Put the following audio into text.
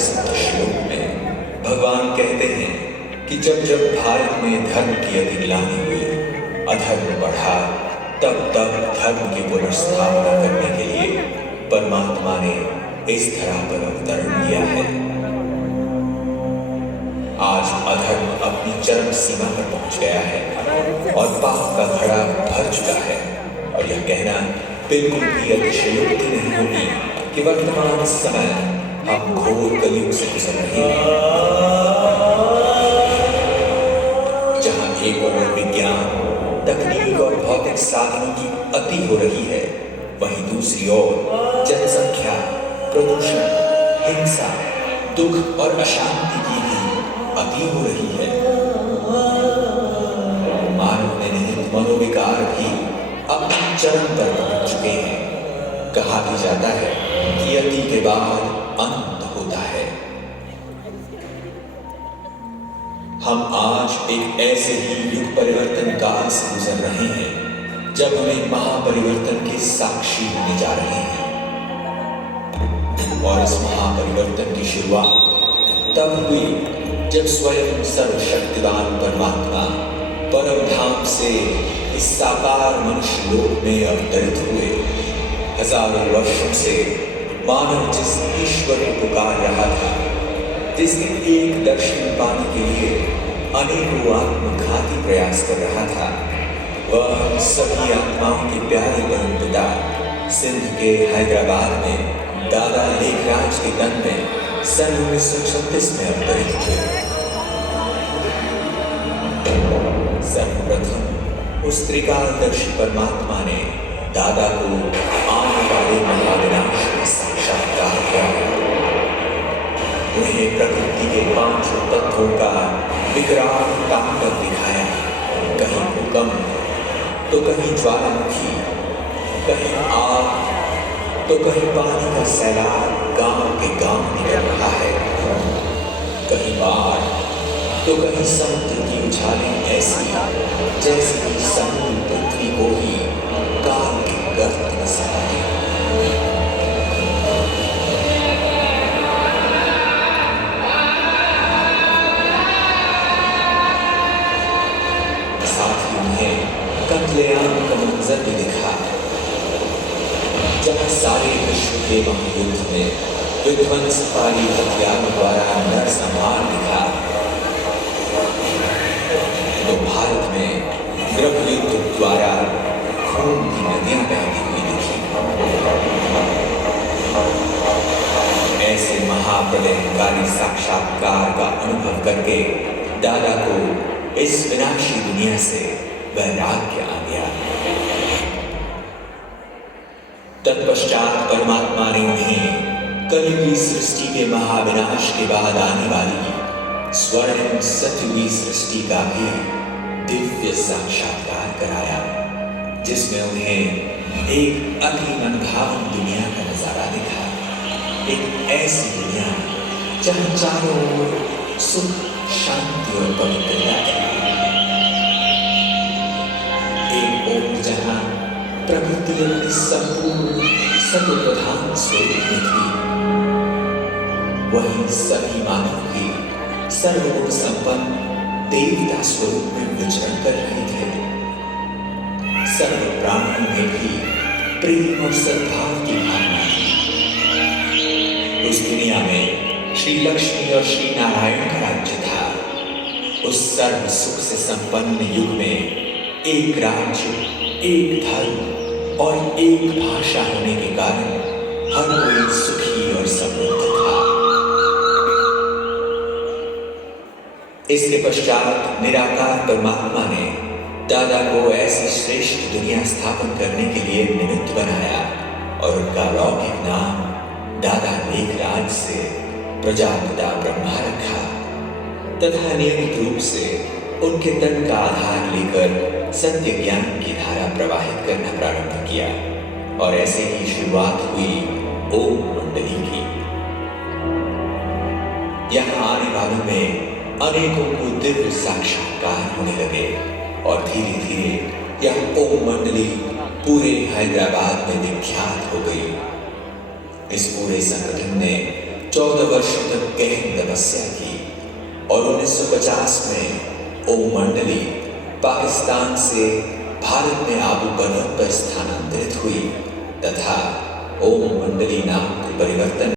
प्रसिद्ध श्लोक में भगवान कहते हैं कि जब जब भारत में धर्म की अधिग्लानि हुई, अधर्म बढ़ा, तब तब धर्म की पुनर्स्थापना करने के लिए परमात्मा ने इस धरा पर अवतरण लिया है। आज अधर्म अपनी चरम सीमा पर पहुंच गया है और पाप का घड़ा भर चुका है, और यह कहना बिल्कुल भी अतिशयोक्ति नहीं होगी कि वर्तमान समय हम घोर कलयुग से गुजर रहे हैं, जहां एक ओर विज्ञान, तकनीक और भौतिक साधनों की अति हो रही है, वहीं दूसरी ओर जनसंख्या, प्रदूषण, हिंसा, दुख और अशांति की भी अति हो रही है। मानव में निहित मनोविकार भी अपने चरम पर पहुंच चुके हैं। कहा भी जाता है कि अति के बाद अंत होता है। हम आज एक ऐसे ही युग परिवर्तन काल से गुजर रहे हैं जब हम एक महापरिवर्तन के साक्षी होने जा रहे हैं, और इस महापरिवर्तन की शुरुआत तब हुई जब स्वयं सर्वशक्तिवान परमात्मा परम धाम से इस साकार मनुष्य लोक में अवतरित हुए। हजारों वर्षों से मानव जिस ईश्वर को पुकार रहा था, जिसके एक दर्शन पाने के लिए अनेकों आत्मघाती प्रयास कर रहा था, वह सभी आत्माओं के प्यारे परम पिता सिंध के हैदराबाद में दादा लेखराज के तन में सन 1936 में अवतरित हुए। सर्वप्रथम उस त्रिकालदर्शी परमात्मा ने दादा को आने वाले महाविनाश का साक्षात्कार कराया। उन्हें प्रकृति के 5 तत्वों का विकराल तांडव दिखाया। कहीं भूकंप, तो कहीं ज्वालामुखी, कहीं आग, तो कहीं पानी का सैलाब गांव के गांव निकल रहा है। कहीं बाढ़, तो कहीं समुद्र की उछालें ऐसी जैसे कि समुद्र पृथ्वी को ही काल के गर्त में समेटे। साथ ही उन्हें कत्लेआम का मंजर भी दिखा, जब सारे विश्व के महायुद्ध में विध्वंसकारी हथियारों द्वारा नरसंहार दिखा, तो भारत में गृह युद्ध द्वारा खून की नदियां बहती हुई दिखी। ऐसे महाप्रलयकारी साक्षात्कार का अनुभव करके दादा को इस विनाशी दुनिया से वैराग्य आ गया। तत्पश्चात परमात्मा ने उन्हें कलयुगी सृष्टि के महाविनाश के बाद आने वाली स्वर्ण सतयुगी सृष्टि का भी दिव्य साक्षात्कार कराया, जिसमें उन्हें एक अति मनभावन दुनिया का नजारा दिखा। एक ऐसी दुनिया जहां चारों ओर सुख, शांति और पवित्रता थी। एक ओर जहां प्रकृति अपनी संपूर्ण सतोप्रधान स्वरूप में थी, वहीं सभी मानव भी सर्वगुण संपन्न देवता स्वरूप में विचरण कर रहे थे। सर्व प्राणियों में भी प्रेम और सद्भाव की भावना थी। उस दुनिया में श्री लक्ष्मी और श्री नारायण का राज्य था। उस सर्व सुख से संपन्न युग में एक राज्य, एक धर्म और एक भाषा होने के कारण हर कोई सुखी और समृद्ध था। इसके पश्चात निराकार परमात्मा ने दादा को ऐसी श्रेष्ठ दुनिया स्थापन करने के लिए निमित्त बनाया, और उनका लौकिक नाम दादा लेखराज से प्रजापिता ब्रह्मा रखा, तथा नियमित रूप से उनके तन का आधार लेकर सत्य ज्ञान की धारा प्रवाहित करना प्रारंभ किया। और ऐसे ही शुरुआत हुई ओम मंडली की। यहाँ आने वालों में अनेकों को दिव्य साक्षात्कार होने लगे, और धीरे धीरे यह ओम मंडली पूरे हैदराबाद में विख्यात हो गई। इस पूरे संगठन ने 14 वर्षों तक गहन तपस्या की और 1950 में ओम मंडली पाकिस्तान से भारत में आबू बनोट पर स्थानांतरित हुई तथा ओम मंडली नाम को परिवर्तन